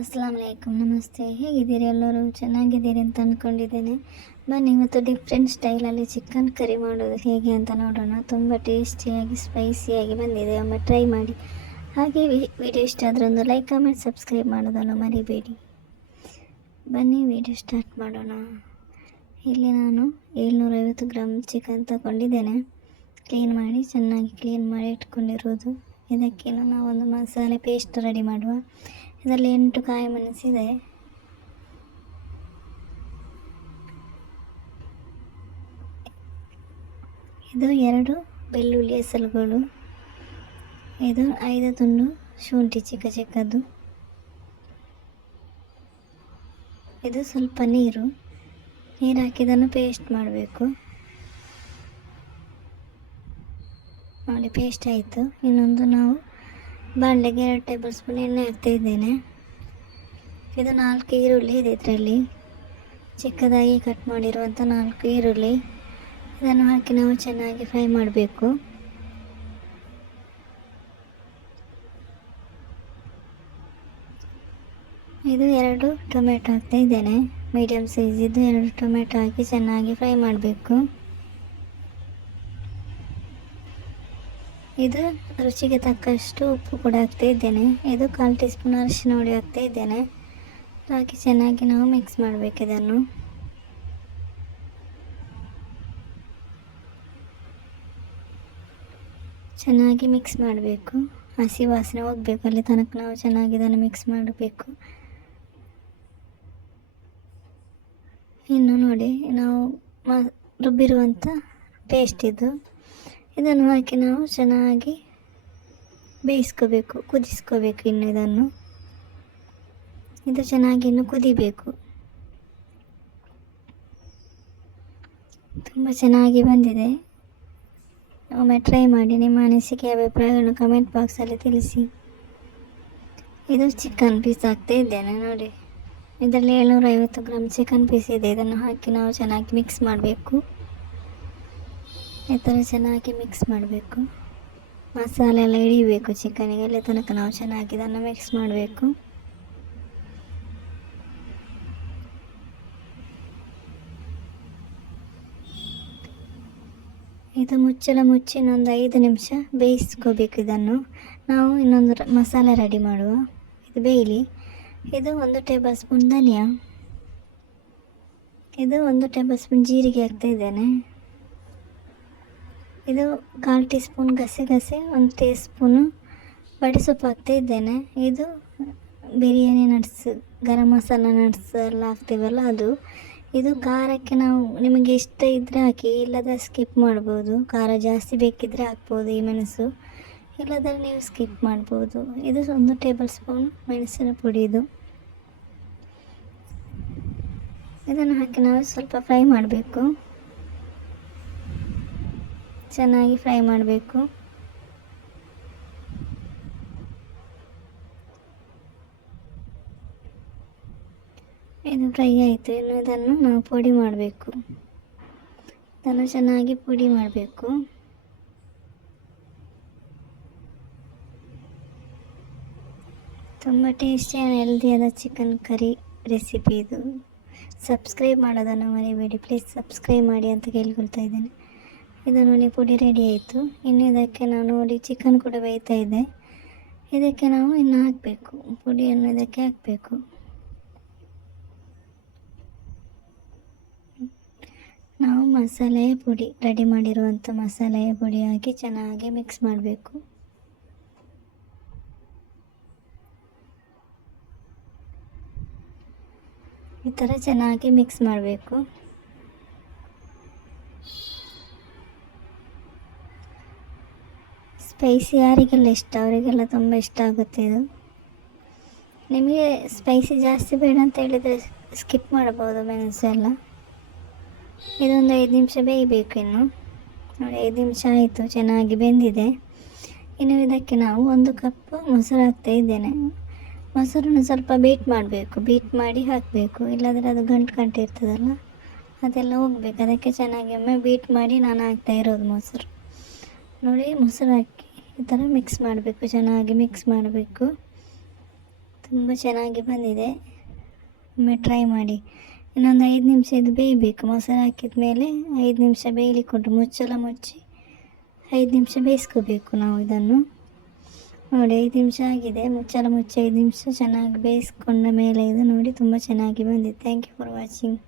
ಅಸ್ಸಲಾಮು ಅಲೈಕುಮ್, ನಮಸ್ತೆ. ಹೇಗಿದ್ದೀರಿ? ಎಲ್ಲರೂ ಚೆನ್ನಾಗಿದ್ದೀರಿ ಅಂತ ಅಂದ್ಕೊಂಡಿದ್ದೇನೆ. ಬನ್ನಿ ಇವತ್ತು ಡಿಫ್ರೆಂಟ್ ಸ್ಟೈಲಲ್ಲಿ ಚಿಕನ್ ಕರಿ ಮಾಡೋದು ಹೇಗೆ ಅಂತ ನೋಡೋಣ. ತುಂಬ ಟೇಸ್ಟಿಯಾಗಿ ಸ್ಪೈಸಿಯಾಗಿ ಬಂದಿದೆ, ಒಮ್ಮೆ ಟ್ರೈ ಮಾಡಿ. ಹಾಗೆ ವಿಡಿಯೋ ಇಷ್ಟ ಆದರೆ ಒಂದು ಲೈಕ್, ಕಮೆಂಟ್, ಸಬ್ಸ್ಕ್ರೈಬ್ ಮಾಡೋದನ್ನು ಮರಿಬೇಡಿ. ಬನ್ನಿ ವಿಡಿಯೋ ಸ್ಟಾರ್ಟ್ ಮಾಡೋಣ. ಇಲ್ಲಿ ನಾನು 750 ಗ್ರಾಮ್ ಚಿಕನ್ ತಗೊಂಡಿದ್ದೇನೆ. ಚೆನ್ನಾಗಿ ಕ್ಲೀನ್ ಮಾಡಿ ಇಟ್ಕೊಂಡಿರೋದು. ಇದಕ್ಕೆ ನಾವು ಒಂದು ಮಸಾಲೆ ಪೇಸ್ಟ್ ರೆಡಿ ಮಾಡುವ. ಇದರಲ್ಲಿ 8 ಕಾಯಿ ಮೆಣಸಿದೆ. ಇದು 2 ಬೆಳ್ಳುಳ್ಳಿ ಹೆಸರುಗಳು. ಇದು 5 ತುಂಡು ಶುಂಠಿ ಚಿಕ್ಕ ಚಿಕ್ಕದು. ಇದು ಸ್ವಲ್ಪ ನೀರು ಹಾಕಿ ಇದನ್ನು ಪೇಸ್ಟ್ ಮಾಡಬೇಕು. ನೋಡಿ, ಪೇಸ್ಟ್ ಆಯಿತು. ಇನ್ನೊಂದು ನಾವು ಬಾಣಲೆಗೆ 2 ಟೇಬಲ್ ಸ್ಪೂನ್ ಎಣ್ಣೆ ಹಾಕ್ತಾ ಇದ್ದೇನೆ. ಇದು 4 ಈರುಳ್ಳಿ ಇದೆ. ಇದರಲ್ಲಿ ಚಿಕ್ಕದಾಗಿ ಕಟ್ ಮಾಡಿರುವಂಥ 4 ಈರುಳ್ಳಿ. ಇದನ್ನು ಹಾಕಿ ನಾವು ಚೆನ್ನಾಗಿ ಫ್ರೈ ಮಾಡಬೇಕು. ಇದು 2 ಟೊಮೆಟೊ ಹಾಕ್ತಾ ಇದ್ದೇನೆ. ಮೀಡಿಯಮ್ ಸೈಜ್ ಇದು 2 ಟೊಮೆಟೊ ಹಾಕಿ ಚೆನ್ನಾಗಿ ಫ್ರೈ ಮಾಡಬೇಕು. ಇದು ರುಚಿಗೆ ತಕ್ಕಷ್ಟು ಉಪ್ಪು ಕೂಡ ಹಾಕ್ತಾ ಇದ್ದೇನೆ. ಇದು 1/4 ಟೀ ಸ್ಪೂನ್ ಅರಿಶಿನ ಹುಡಿ ಹಾಕ್ತಾ ಇದ್ದೇನೆ. ಹಾಕಿ ಚೆನ್ನಾಗಿ ನಾವು ಮಿಕ್ಸ್ ಮಾಡಬೇಕು. ಇದನ್ನು ಚೆನ್ನಾಗಿ ಮಿಕ್ಸ್ ಮಾಡಬೇಕು. ಹಸಿ ವಾಸನೆ ಹೋಗಬೇಕು, ಅಲ್ಲಿ ತನಕ ನಾವು ಚೆನ್ನಾಗಿ ಇದನ್ನು ಮಿಕ್ಸ್ ಮಾಡಬೇಕು. ಇನ್ನು ನೋಡಿ, ನಾವು ರುಬ್ಬಿರುವಂಥ ಪೇಸ್ಟ್ ಇದನ್ನು ಹಾಕಿ ನಾವು ಚೆನ್ನಾಗಿ ಬೇಯಿಸ್ಕೋಬೇಕು, ಕುದಿಸ್ಕೋಬೇಕು. ಇದು ಚೆನ್ನಾಗಿ ಇನ್ನು ಕುದಿಬೇಕು. ತುಂಬ ಚೆನ್ನಾಗಿ ಬಂದಿದೆ. ಒಮ್ಮೆ ಟ್ರೈ ಮಾಡಿ. ನಿಮ್ಮ ಅನಿಸಿಕೆ ಅಭಿಪ್ರಾಯಗಳನ್ನು ಕಮೆಂಟ್ ಬಾಕ್ಸಲ್ಲಿ ತಿಳಿಸಿ. ಇದು ಚಿಕನ್ ಪೀಸ್ ಹಾಕ್ತಾ ಇದ್ದೇನೆ. ನೋಡಿ, ಇದರಲ್ಲಿ 750 ಗ್ರಾಮ್ ಚಿಕನ್ ಪೀಸ್ ಇದೆ. ಇದನ್ನು ಹಾಕಿ ನಾವು ಚೆನ್ನಾಗಿ ಮಿಕ್ಸ್ ಮಾಡಬೇಕು. ಈ ಥರ ಚೆನ್ನಾಗಿ ಮಿಕ್ಸ್ ಮಾಡಬೇಕು. ಮಸಾಲೆ ಎಲ್ಲ ಹಿಡಿಬೇಕು ಚಿಕನಿಗೆ, ಅಲ್ಲಿ ತನಕ ನಾವು ಚೆನ್ನಾಗಿ ಇದನ್ನು ಮಿಕ್ಸ್ ಮಾಡಬೇಕು. ಇದು ಮುಚ್ಚಳ ಮುಚ್ಚಿ ಇನ್ನೊಂದು 5 ನಿಮಿಷ ಬೇಯಿಸ್ಕೋಬೇಕು. ಇದನ್ನು ನಾವು ಇನ್ನೊಂದು ಮಸಾಲೆ ರೆಡಿ ಮಾಡುವ. ಇದು ಬೇಯಲಿ. ಇದು 1 ಟೇಬಲ್ ಸ್ಪೂನ್ ಧನಿಯಾ. ಇದು 1 ಟೇಬಲ್ ಸ್ಪೂನ್ ಜೀರಿಗೆ ಹಾಕ್ತಾ ಇದ್ದೇನೆ. ಇದು 1/4 ಟೀ ಸ್ಪೂನ್ ಗಸಗಸೆ, 1 ಟೀ ಸ್ಪೂನು ಬಡಿಸೊಪ್ಪು ಹಾಕ್ತಾ ಇದ್ದೇನೆ. ಇದು ಬಿರಿಯಾನಿ ನಟ್ಸ್, ಗರಂ ಮಸಾಲ ನಟ್ಸ್ ಎಲ್ಲ ಹಾಕ್ತೀವಲ್ಲ ಅದು. ಇದು ಖಾರಕ್ಕೆ ನಾವು ನಿಮಗೆ ಇಷ್ಟ ಇದ್ದರೆ ಹಾಕಿ, ಇಲ್ಲದ ಸ್ಕಿಪ್ ಮಾಡ್ಬೋದು. ಖಾರ ಜಾಸ್ತಿ ಬೇಕಿದ್ದರೆ ಹಾಕ್ಬೋದು ಈ ಮೆಣಸು, ಇಲ್ಲದ್ರೆ ನೀವು ಸ್ಕಿಪ್ ಮಾಡ್ಬೋದು. ಇದು 1 ಟೇಬಲ್ ಸ್ಪೂನ್ ಮೆಣಸಿನ ಪುಡಿ. ಇದನ್ನು ಹಾಕಿ ನಾವು ಸ್ವಲ್ಪ ಫ್ರೈ ಮಾಡಬೇಕು. ಚೆನ್ನಾಗಿ ಫ್ರೈ ಮಾಡಬೇಕು. ಇದು ಫ್ರೈ ಆಯಿತು. ಇನ್ನು ಇದನ್ನು ನಾವು ಪುಡಿ ಮಾಡಬೇಕು. ಇದನ್ನು ಚೆನ್ನಾಗಿ ಪುಡಿ ಮಾಡಬೇಕು. ತುಂಬ ಟೇಸ್ಟಿ ಆ್ಯಂಡ್ ಹೆಲ್ದಿಯಾದ ಚಿಕನ್ ಕರಿ ರೆಸಿಪಿ ಇದು. ಸಬ್ಸ್ಕ್ರೈಬ್ ಮಾಡೋದನ್ನು ಮರಿಬೇಡಿ. ಪ್ಲೀಸ್ ಸಬ್ಸ್ಕ್ರೈಬ್ ಮಾಡಿ ಅಂತ ಕೇಳ್ಕೊಳ್ತಾ ಇದ್ದೇನೆ. ಇದು ನೋಡಿ, ಪುಡಿ ರೆಡಿ ಆಯಿತು. ಇನ್ನು ಇದಕ್ಕೆ ನಾವು ನೋಡಿ ಚಿಕನ್ ಕೂಡ ಬೇಯ್ತಾ ಇದೆ. ಇದಕ್ಕೆ ನಾವು ಇನ್ನು ಹಾಕಬೇಕು ಪುಡಿಯನ್ನು. ಇದಕ್ಕೆ ಹಾಕಬೇಕು. ನಾವು ಮಸಾಲೆಯ ಪುಡಿ ರೆಡಿ ಮಾಡಿರುವಂಥ ಮಸಾಲೆಯ ಪುಡಿ ಹಾಕಿ ಚೆನ್ನಾಗಿ ಮಿಕ್ಸ್ ಮಾಡಬೇಕು. ಈ ಥರ ಚೆನ್ನಾಗಿ ಮಿಕ್ಸ್ ಮಾಡಬೇಕು. ಸ್ಪೈಸಿ ಯಾರಿಗೆಲ್ಲ ಇಷ್ಟ ಅವರಿಗೆಲ್ಲ ತುಂಬ ಇಷ್ಟ ಆಗುತ್ತೆ ಇದು. ನಿಮಗೆ ಸ್ಪೈಸಿ ಜಾಸ್ತಿ ಬೇಡ ಅಂತ ಹೇಳಿದರೆ ಸ್ಕಿಪ್ ಮಾಡಬಹುದು ಮೆಣಸು ಎಲ್ಲ. ಇದೊಂದು 5 ನಿಮಿಷ ಬೇಯಬೇಕು. ಇನ್ನು ನೋಡಿ, 5 ನಿಮಿಷ ಆಯಿತು, ಚೆನ್ನಾಗಿ ಬೆಂದಿದೆ. ಇನ್ನು ಇದಕ್ಕೆ ನಾವು 1 ಕಪ್ ಮೊಸರು ಹಾಕ್ತಾ ಇದ್ದೇನೆ. ಮೊಸರನ್ನು ಸ್ವಲ್ಪ ಬೀಟ್ ಮಾಡಬೇಕು. ಬೀಟ್ ಮಾಡಿ ಹಾಕಬೇಕು, ಇಲ್ಲಾಂದರೆ ಅದು ಗಂಟು ಇರ್ತದಲ್ಲ, ಅದೆಲ್ಲ ಹೋಗಬೇಕು. ಅದಕ್ಕೆ ಚೆನ್ನಾಗಿ ಒಮ್ಮೆ ಬೀಟ್ ಮಾಡಿ ನಾನು ಹಾಕ್ತಾ ಇರೋದು ಮೊಸರು. ನೋಡಿ, ಮೊಸರು ಹಾಕಿ ಈ ಥರ ಮಿಕ್ಸ್ ಮಾಡಬೇಕು. ಚೆನ್ನಾಗಿ ಮಿಕ್ಸ್ ಮಾಡಬೇಕು. ತುಂಬ ಚೆನ್ನಾಗಿ ಬಂದಿದೆ. ಒಮ್ಮೆ ಟ್ರೈ ಮಾಡಿ. ಇನ್ನೊಂದು 5 ನಿಮಿಷ ಇದು ಬೇಯಬೇಕು. ಮೊಸರು ಹಾಕಿದ ಮೇಲೆ 5 ನಿಮಿಷ ಬೇಯಲಿಕ್ಕೆ ಉಂಟು. ಮುಚ್ಚಳ ಮುಚ್ಚಿ 5 ನಿಮಿಷ ಬೇಯಿಸ್ಕೋಬೇಕು ನಾವು ಇದನ್ನು. ನೋಡಿ 5 ನಿಮಿಷ ಆಗಿದೆ. ಮುಚ್ಚಳ ಮುಚ್ಚಿ 5 ನಿಮಿಷ ಚೆನ್ನಾಗಿ ಬೇಯಿಸ್ಕೊಂಡ ಮೇಲೆ ಇದು ನೋಡಿ ತುಂಬ ಚೆನ್ನಾಗಿ ಬಂದಿದೆ. Thank you for watching.